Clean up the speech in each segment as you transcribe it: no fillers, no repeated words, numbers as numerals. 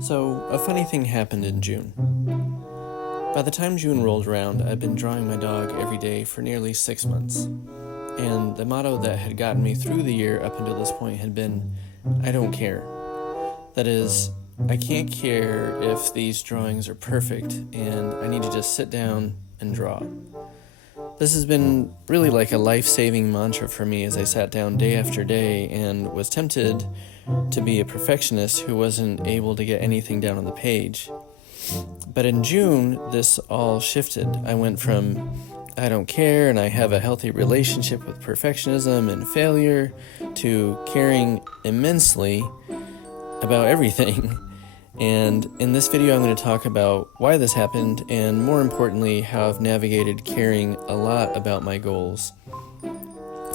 So, a funny thing happened in June. By the time June rolled around, I'd been drawing my dog every day for nearly 6 months. And the motto that had gotten me through the year up until this point had been, I don't care. That is, I can't care if these drawings are perfect, and I need to just sit down and draw. This has been really like a life-saving mantra for me as I sat down day after day and was tempted to be a perfectionist who wasn't able to get anything down on the page. But in June, this all shifted. I went from I don't care and I have a healthy relationship with perfectionism and failure to caring immensely about everything. And in this video, I'm going to talk about why this happened and, more importantly, how I've navigated caring a lot about my goals.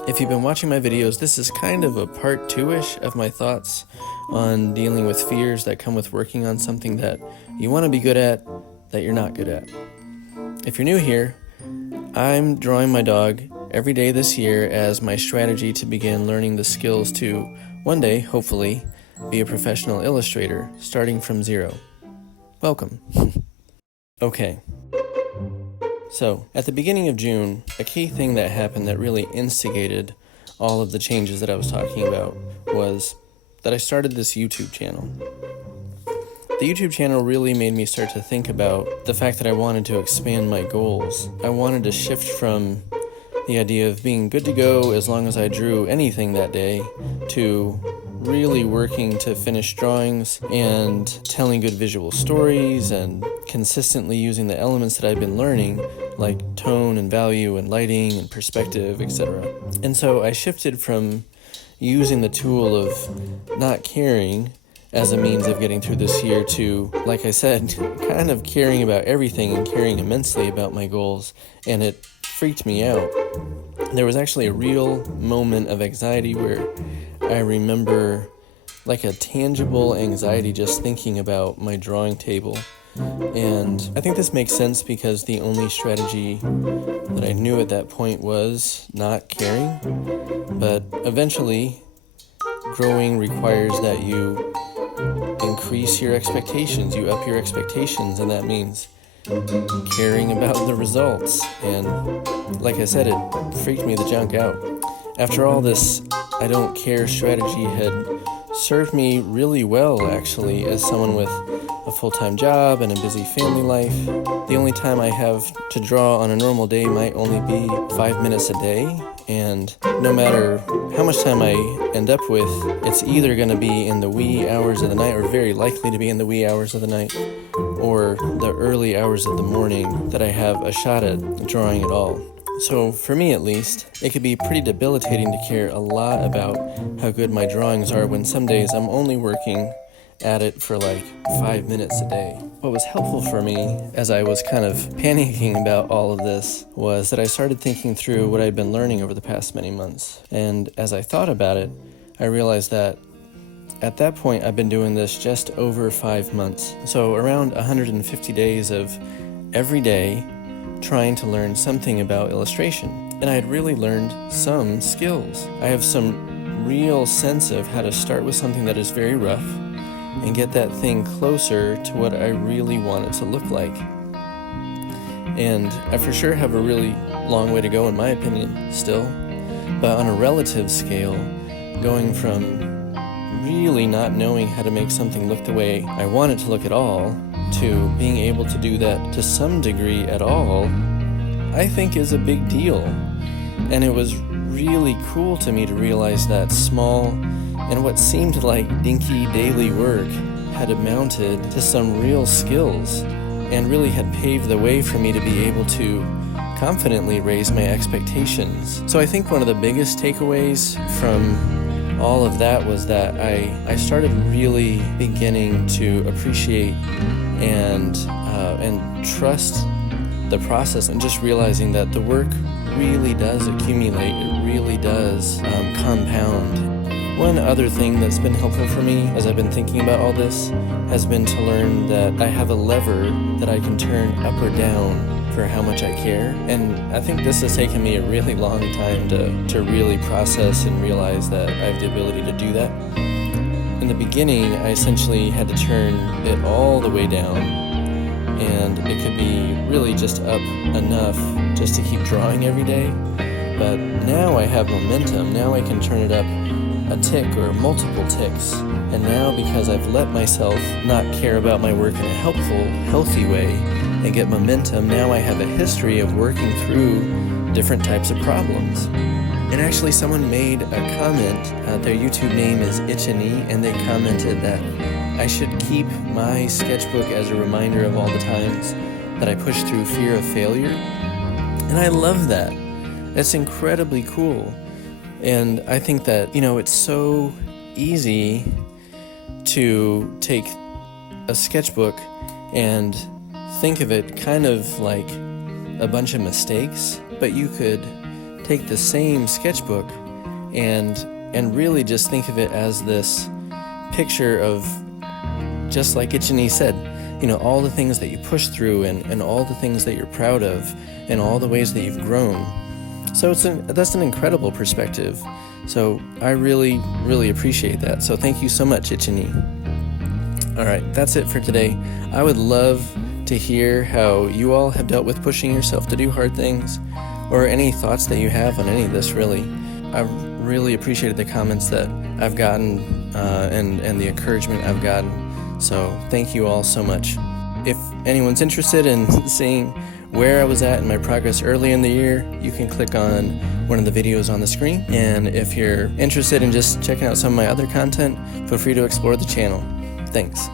If you've been watching my videos, this is kind of a part 2-ish of my thoughts on dealing with fears that come with working on something that you want to be good at that you're not good at. If you're new here, I'm drawing my dog every day this year as my strategy to begin learning the skills to, one day, hopefully, be a professional illustrator, starting from zero. Welcome. Okay. So, at the beginning of June, a key thing that happened that really instigated all of the changes that I was talking about was that I started this YouTube channel. The YouTube channel really made me start to think about the fact that I wanted to expand my goals. I wanted to shift from the idea of being good to go as long as I drew anything that day to really working to finish drawings and telling good visual stories and consistently using the elements that I've been learning, like tone and value and lighting and perspective, etc. And so I shifted from using the tool of not caring as a means of getting through this year to, like I said, kind of caring about everything and caring immensely about my goals, and it freaked me out. There was actually a real moment of anxiety where I remember like a tangible anxiety just thinking about my drawing table. And I think this makes sense because the only strategy that I knew at that point was not caring. But eventually, growing requires that you increase your expectations, you up your expectations, and that means caring about the results. And like I said, it freaked me the junk out. After all, this I don't care strategy had served me really well, actually, as someone with a full-time job and a busy family life. The only time I have to draw on a normal day might only be 5 minutes a day, and no matter how much time I end up with, it's either going to be in the wee hours of the night, or very likely to be in the wee hours of the night, or the early hours of the morning that I have a shot at drawing at all. So, for me at least, it could be pretty debilitating to care a lot about how good my drawings are when some days I'm only working at it for like 5 minutes a day. What was helpful for me as I was kind of panicking about all of this was that I started thinking through what I'd been learning over the past many months. And as I thought about it, I realized that at that point I've been doing this just over 5 months. So around 150 days of every day trying to learn something about illustration. And I had really learned some skills. I have some real sense of how to start with something that is very rough and get that thing closer to what I really want it to look like. And I for sure have a really long way to go, in my opinion, still. But on a relative scale, going from really not knowing how to make something look the way I want it to look at all to being able to do that to some degree at all, I think is a big deal. And it was really cool to me to realize that small and what seemed like dinky daily work had amounted to some real skills and really had paved the way for me to be able to confidently raise my expectations. So I think one of the biggest takeaways from all of that was that I started really beginning to appreciate and trust the process, and just realizing that the work really does accumulate, it really does compound. One other thing that's been helpful for me as I've been thinking about all this has been to learn that I have a lever that I can turn up or down for how much I care. And I think this has taken me a really long time to really process and realize that I have the ability to do that. in the beginning, I essentially had to turn it all the way down, and it could be really just up enough just to keep drawing every day. But now I have momentum. Now I can turn it up a tick or multiple ticks. And now, because I've let myself not care about my work in a healthy way and get momentum, now I have a history of working through different types of problems. And actually, someone made a comment. Their YouTube name is Itchany, and they commented that I should keep my sketchbook as a reminder of all the times that I pushed through fear of failure. And I love that. That's incredibly cool. And I think that, it's so easy to take a sketchbook and think of it kind of like a bunch of mistakes, but you could take the same sketchbook and really just think of it as this picture of, just like Itchany said, all the things that you push through and all the things that you're proud of and all the ways that you've grown. So that's an incredible perspective. So I really, really appreciate that. So thank you so much, Itchany. All right, that's it for today. I would love to hear how you all have dealt with pushing yourself to do hard things, or any thoughts that you have on any of this, really. I've really appreciated the comments that I've gotten and the encouragement I've gotten. So thank you all so much. If anyone's interested in seeing where I was at in my progress early in the year, you can click on one of the videos on the screen. And if you're interested in just checking out some of my other content, feel free to explore the channel. Thanks.